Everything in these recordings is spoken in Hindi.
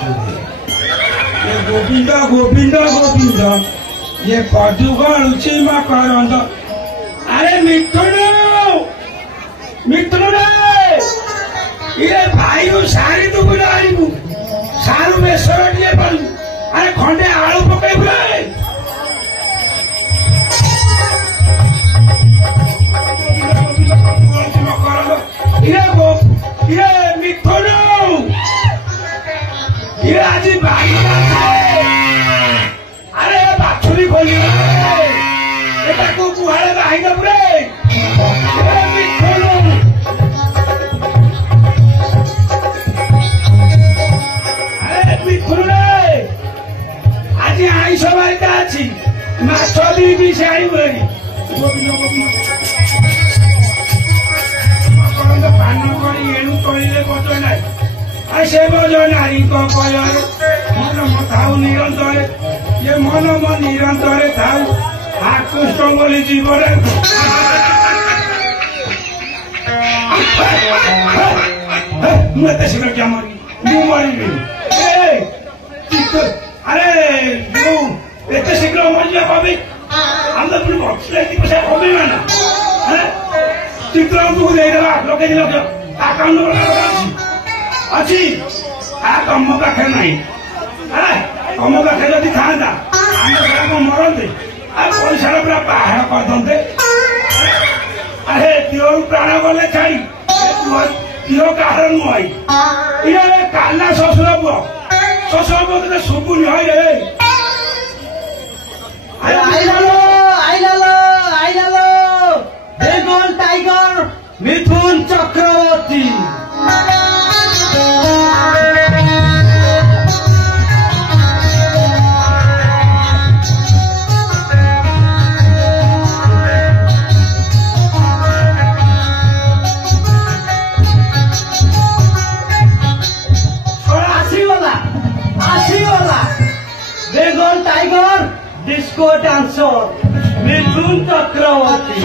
ये गोविंद गोविंद गोविंद ये पदुगल सीमा करंद अरे मिथुन मिथुन रे ये भाई सारी तू बुला सारू में सरटिए पड़ू अरे खंडे आलू पकई बुला ये मिथुन ये आज भाई अरे बाछुरी खोली कुहाड़े भाई पुरे मिथुन अरे मिथुन आज आईस बारिका अच्छी माछ भी से आई पान करी एणु तलिले बज ना से बज नारी कलरे मन थाऊ निरंतर ये मन मो निरंतर थाऊ आकृष्ट बोली जीवन मुझे शीघ्र क्या मरी मरी अरे एत शीघ्र मरी जा पाबी हम तो पुणी भक्ति पैसा कमी ना चित्र देदेवा लगे लक्ष आकाउंट अच्छी तम पाखे ना तम पाखे जदि था मरते पैसा पूरा बाहर करदे अरे दिह प्राण गले छाड़ी दिह कहार नुआई ये काला शशुर पुह शशुर पुह तो शुभुनि Bengal tiger Mithun Chakraborty आशीवाला Bengal tiger disco dancer Mithun Chakraborty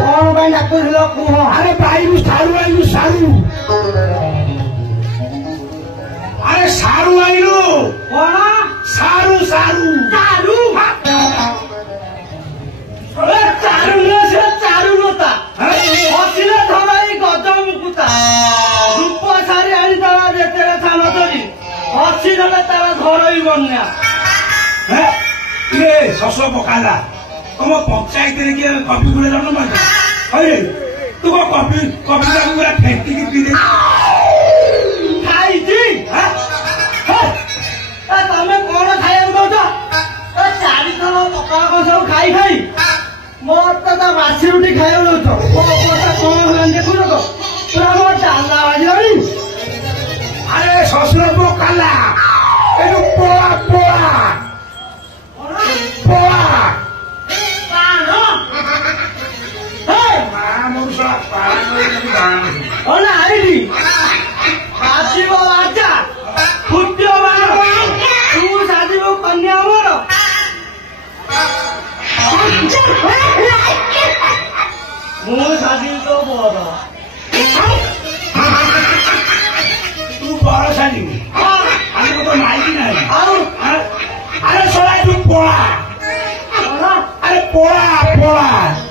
कौन भाई नाकुल कुह अरे भाई सारू आईलु सारू अरे सारू आईलु कौन सारू सारू चारू चारू से चारू नता हसिले धराई गज मुकुता रूप सारी आनी तारा जेते थान धरी हसी देले तारा घरई बन्या ये शशुर पकाला तुम पंचायत किए कॉफी गुड़े जन्म पाइल अरे तुम कॉफी कॉफी पूरा फेंकी पी दे खाई तमें कौन खाया दौच चारि थर पका सब खाई खाई मोर तो बासी रुटी खाया दौच मो अवस्था कौन देखु तो पूरा मोर डाला बाजी अरे शशुर पकाला पोड़ा पोड़ा पोड़ा कन्या मोर मुझे तो बड़ तू बड़ साजी तो माइकी ना अरे सोला तू पोड़ा अरे पोड़ा पोड़ा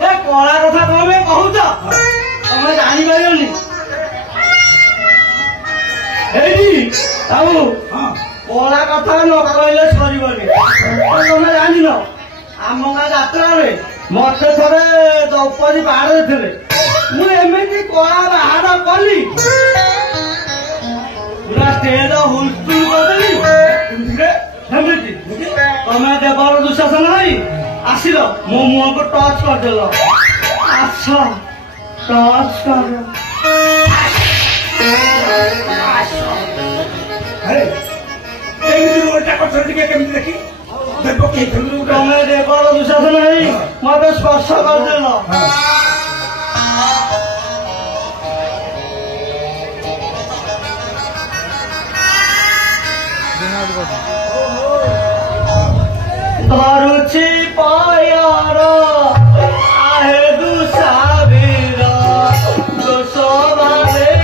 कला कला कथा कमे कहू तमें जापारे बाबू कला कथा न कहले सर तमें जान आम गाँ जात्रा मत थे द्रौपदी बाहर थे मुझे कला बाहर कली पूरा स्टेज हुलस्टुल करदेली तमें देवर दुशासन नहीं आसिल मो मुह को टच करदेल आस टच कर देखी तमें देवर दुशासन नहीं मत स्पर्श करदेल धरुची पायार आहे दुसाबीर दोष बारे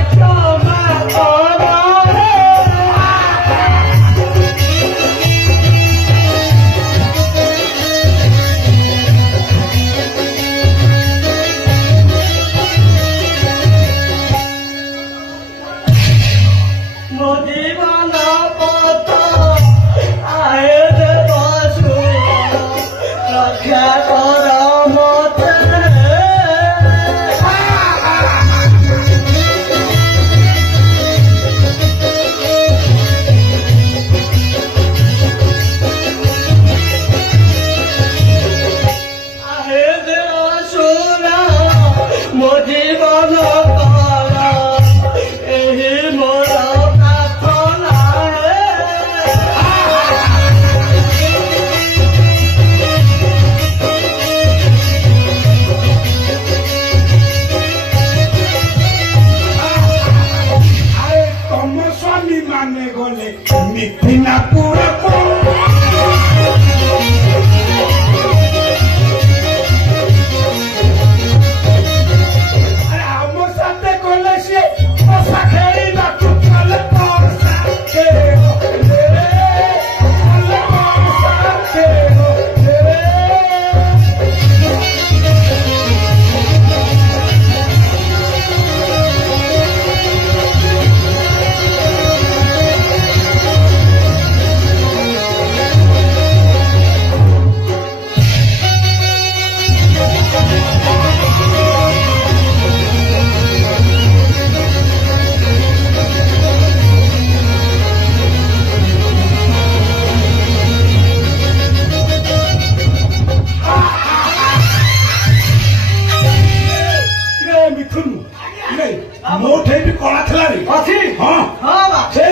ମୋ ଠେଇ ବି କଳା ଥିଲା ରେ ଅଛି ହଁ ହଁ ବା ସେ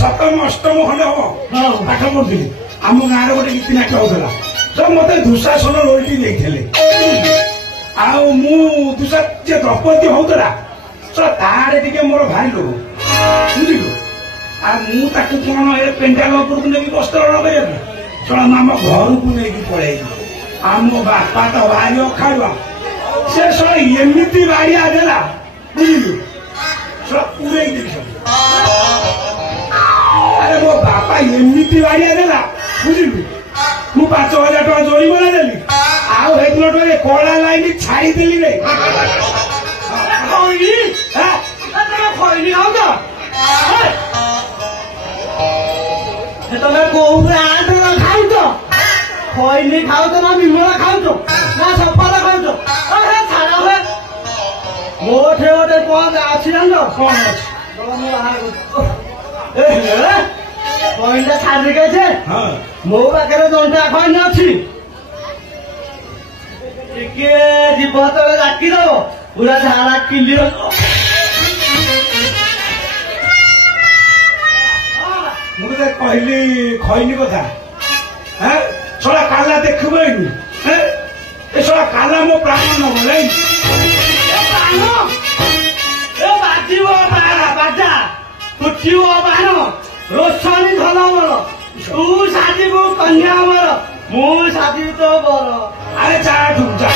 ସପ୍ତମ ଅଷ୍ଟମ ଖଣ୍ଡେ ହବ ହଁ। ପାଠ ପଢୁଥିଲି ଆମ ଗାଁରେ ଗୋଟେ ଗୀତି ନାଟ୍ୟ ହଉଥିଲା ତ ମତେ ଦୁଶାସନ ରୋଲଟି ଦେଇଥିଲେ ଆଉ ମୁଁ ଦୁଶା ଯେ ଦ୍ରୌପଦୀ ହଉଥିଲା ତ ତାରେ ଟିକେ ମୋର ଭାରି ଲୋଭ ବୁଝିଲୁ ଆଉ ମୁଁ ତାକୁ କଣ ଏ ପେଣ୍ଡାଲ ଉପରକୁ ନେଇକି ବସ୍ତ୍ର ଲଗେଇବାକୁ ଶୁଣ ମୁଁ ଆମ ଘରକୁ ନେଇକି ପଳେଇଲି ଆମ ବାପା ତ ଭାରି ଅଖାଡୁଆ ସେ ଶୁଣ ଏମିତି ବାଡିଆ ଦେଲା ବୁଝିଲୁ ଶୁଣ ପୁରେଇ ଦେଲି ସବୁ ଆରେ ମୋ ବାପା ଏମିତି ବାଡିଆ ଦେଲା ବୁଝିଲୁ ମୁଁ 5,000 ଟଙ୍କା ଜୋରିମାନା ଦେଲି ଆଉ ହେଇଥିଲା ଟଙ୍କା କଳା ଲାଇନ ଛାଡିଦେଲି ରେ ଖଇନି ଖଇନି ଖାଉଛ ତମେ କୋଉ ଆଣ୍ଟ ଖାଉଛ ଖଇନି ଖାଉଛ ନା ବିମଳା ଖାଉଛ ନା ସଫଳ ଖାଉଛ ଛାଡ ହୁଏ ମୋଠେ ଗୋଟେ କଣ ଅଛି ଜାଣିଛ କଣ ଅଛି କଇନଟା ଛାଡି ଦେଇଛେ ହଁ ମୋ ପାଖରେ ଦଣ୍ଡା ଖଇନି ଅଛି ଟିକେ ଯିବ ତଳେ ଡାକିଦବ ପୁରା ଝାଡା କିଲି ମୁଁ ତ କହିଲି ଖଇନି କଥା ଶଳା କାଲା ଦେଖିବ ଏଇନି ଏ ଶଳା କାଲା ମୋ ପ୍ରାଣ ନବ ନାଇଁ ବାଜିବ ବାଜା ଫୁଟିବ ବାଣ ରୋଷଣୀ ଧନ ମୋର ତୁ ସାଜିବୁ କନ୍ୟା ମୋର ମୁଁ ସାଜିବି ତୋ ବର ଆରେ ଚାଠୁ ଯା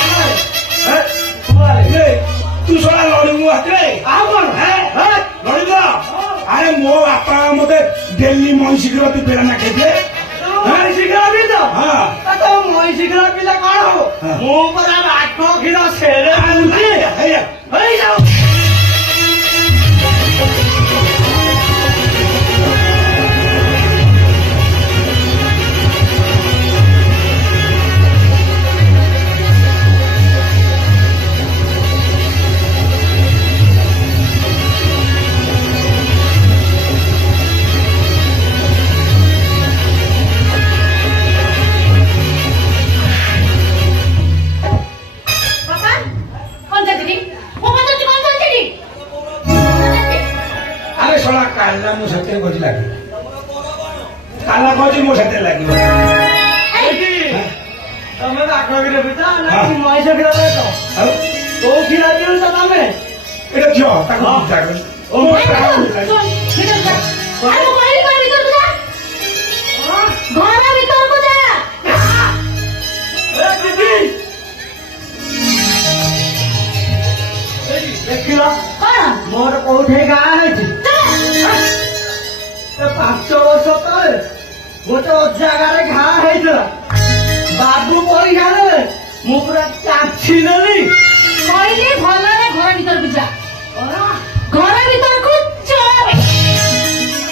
ତୁ ଶଳା ଲଢିବୁ ହାତରେ ଆଉ କଣ ଲଢିବ ଆରେ ମୋ ବାପା ମତେ ଡେଲି ମଇଁଷି କ୍ଷୀର ତୁ ପିଲା ନା ଖେବେ ମଇଁଷି କ୍ଷୀର ପିଇଛ ହଁ ତ ମଇଁଷି କ୍ଷୀର ପିଇଲେ କଣ ହବ ମୁଁ ପରା ବାଘ କ୍ଷୀର ସେରେ ହେଇଯାଉ କାଲା ମୋ ସାଥିରେ କହୁଛି ଲାଗିବ କାଲା କହୁଛି ମୋ ସାଥିରେ ଲାଗିବ ତମେ ବାଘ କ୍ଷୀର ପିଇଛ ନା ମଇଁଷ କ୍ଷୀର ପିଇଛ ଆଉ କୋଉ କ୍ଷୀର ପିଉଛ ତମେ এটা ঝ তাকে বুঝাবেন ও ଦେଖିଲ ମୋର କୋଉଠି ଗାଁ ହେଇଛି 5 ବର୍ଷ ତଳେ ଗୋଟେ ଜାଗାରେ ଘା ହେଇଥିଲା ବାବୁ ପରୀକ୍ଷା ଦେଲେ ମୁଁ ପୁରା ଚାଛି ଦେଲି କହିଲି ଭଲରେ ଘର ଭିତରକୁ ଯା ଘର ଭିତରକୁ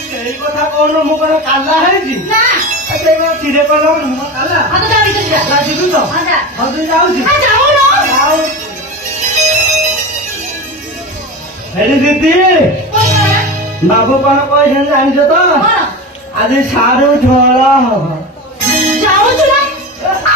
ସେଇ କଥା କହୁନ ମୁଁ କଣ କାଲା ହେଇଛି ନା ସେଇ କଥା ଚିରେ କଲ ମୁଁ କାଲା ଆଗ ଯା ଭିତରକୁ ଯା ଯିବୁ ତ ଯା ହଜୁ ଯାଉଛି ଯାଉନ ଆଉ ହେରି ଦିଦି ବାବୁ କଣ କହିଛନ୍ତି ଜାଣିଛ ତ ଆଜି ସାରୁ ଝୋଳ ହବ ଯାଉଛୁ ନା